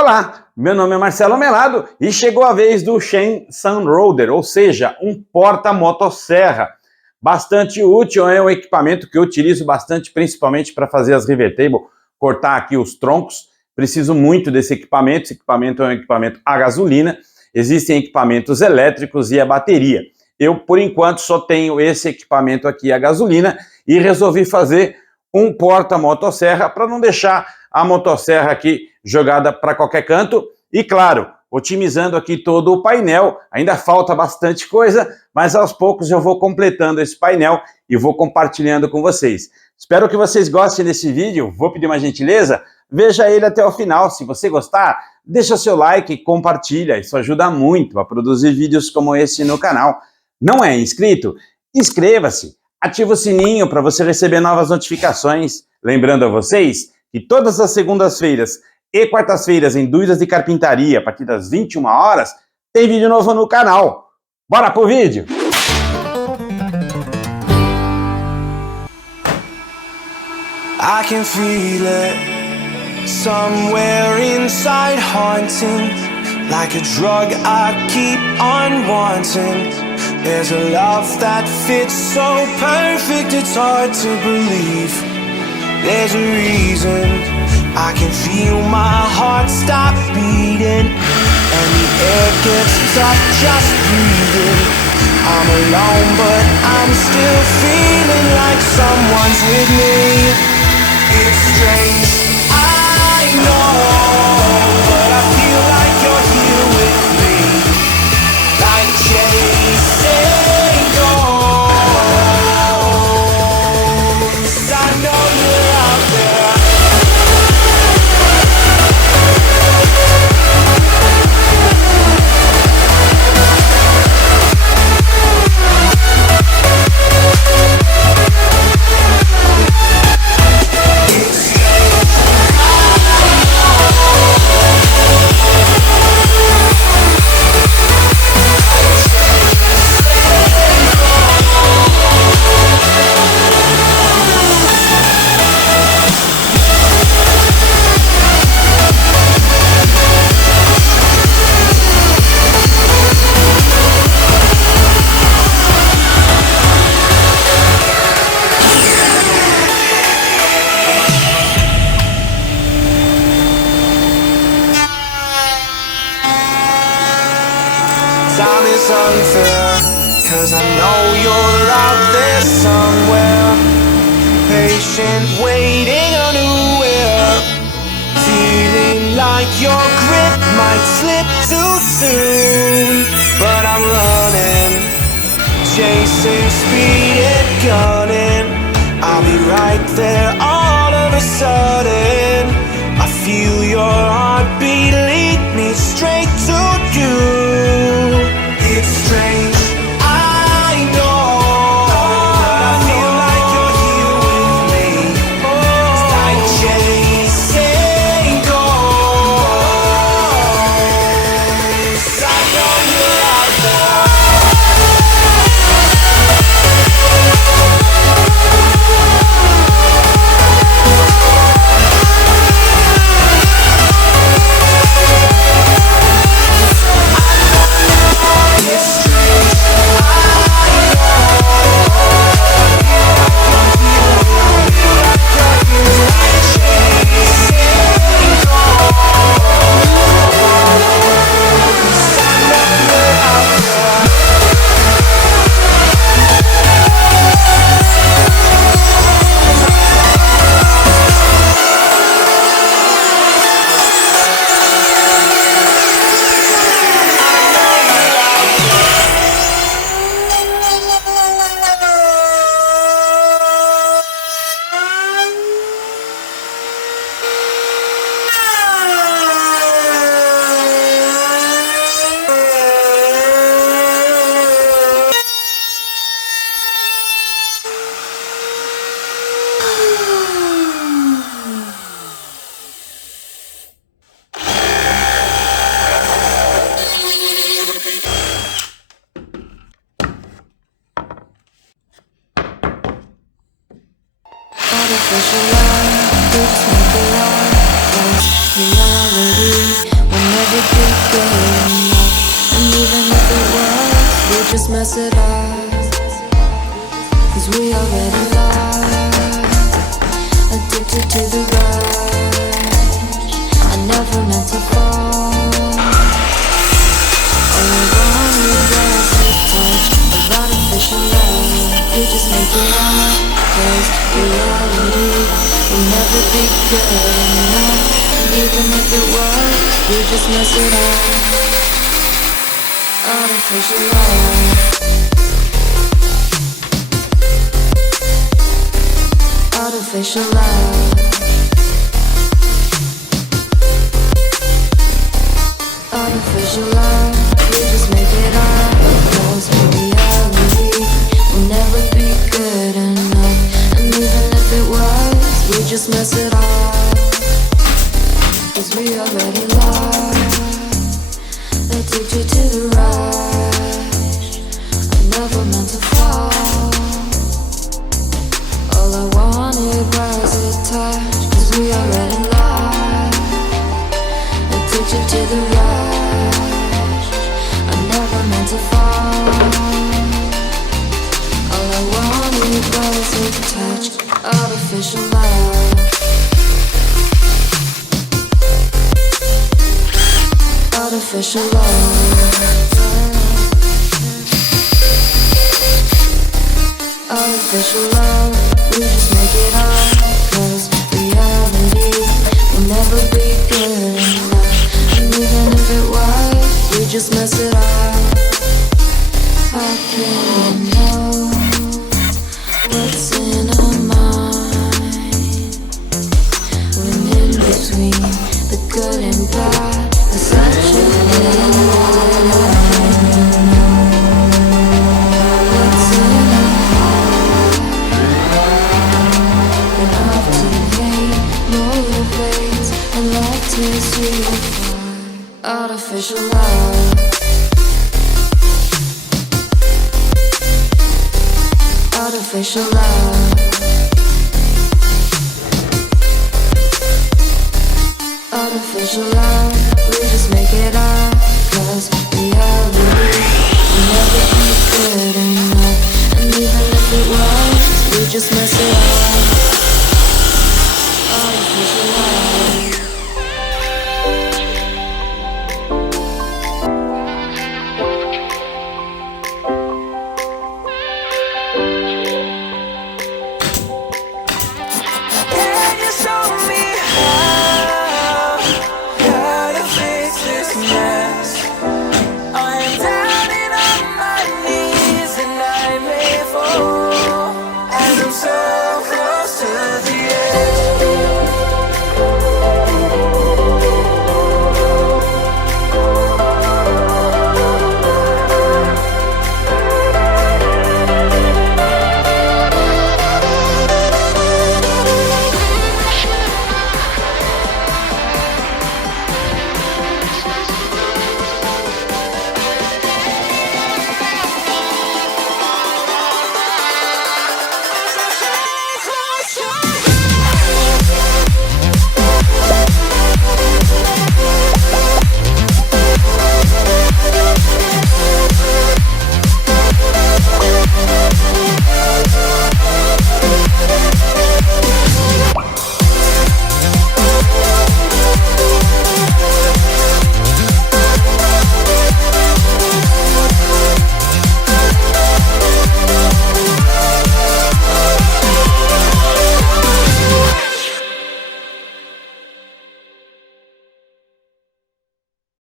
Olá, meu nome é Marcelo Melado e chegou a vez do Chain Sunroader, ou seja, um porta-motosserra. Bastante útil, é um equipamento que eu utilizo bastante, principalmente para fazer as rivet table, cortar aqui os troncos. Preciso muito desse equipamento. Esse equipamento é um equipamento a gasolina. Existem equipamentos elétricos e a bateria. Eu, por enquanto, só tenho esse equipamento aqui a gasolina e resolvi fazer um porta-motosserra para não deixar a motosserra aqui jogada para qualquer canto e, claro, otimizando aqui todo o painel. Ainda falta bastante coisa, mas aos poucos eu vou completando esse painel e vou compartilhando com vocês. Espero que vocês gostem desse vídeo. Vou pedir uma gentileza, veja ele até o final. Se você gostar, deixa seu like e compartilha. Isso ajuda muito a produzir vídeos como esse no canal. Não é inscrito? Inscreva-se, ativa o sininho para você receber novas notificações. Lembrando a vocês que todas as segundas-feiras e quartas-feiras em dúvidas de carpintaria, a partir das 21 horas, tem vídeo novo no canal. Bora pro vídeo! I can feel it somewhere inside, haunting like a drug I keep on wanting. There's a love that fits so perfect, it's hard to believe. There's a reason I can feel my heart stop beating, and the air gets tough just breathing. I'm alone but I'm still feeling like someone's with me. It's strange, I know, but I feel like you're here with me, like chasing ghosts. I know you're out there. Time is unfair, 'cause I know you're out there somewhere, patient, waiting unaware, feeling like your grip might slip too soon. But I'm running, chasing speed and gunning. I'll be right there all of a sudden. I feel your heartbeat lead me straight to you. It's strange, I know, but I feel like you're here with me. It's like chasing ghosts. I know you're out there. artificial light, the temple light, reality. never be good enough. And even if it was, we just mess it up. 'Cause we already lost, addicted to the rush. I never meant to fall. All I wanted was a touch of artificial love. You just make it up, 'cause reality will never be good enough. And even if it was, we just mess it up. Artificial love. Artificial love. Artificial love. We just make it up, 'cause reality will never be good enough. And even if it was, we just mess it up. 'Cause we already lost, addicted to the rush. I never meant to fall. All I wanted was a touch. 'Cause we already lost, addicted to the rush. I never meant to fall. All I wanted was a touch. Artificial love. Artificial love. Artificial love. We just make it up, 'cause reality will never be good enough. And even if it was, we just mess it up. How can we know what's in our mind when in between the good and bad there's such a thin line? What's in our heart when often hate motivates and love tears you apart? Artificial love. Artificial love. Artificial love. We just make it up, 'cause reality will never be good enough. And even if it was, we just mess it up.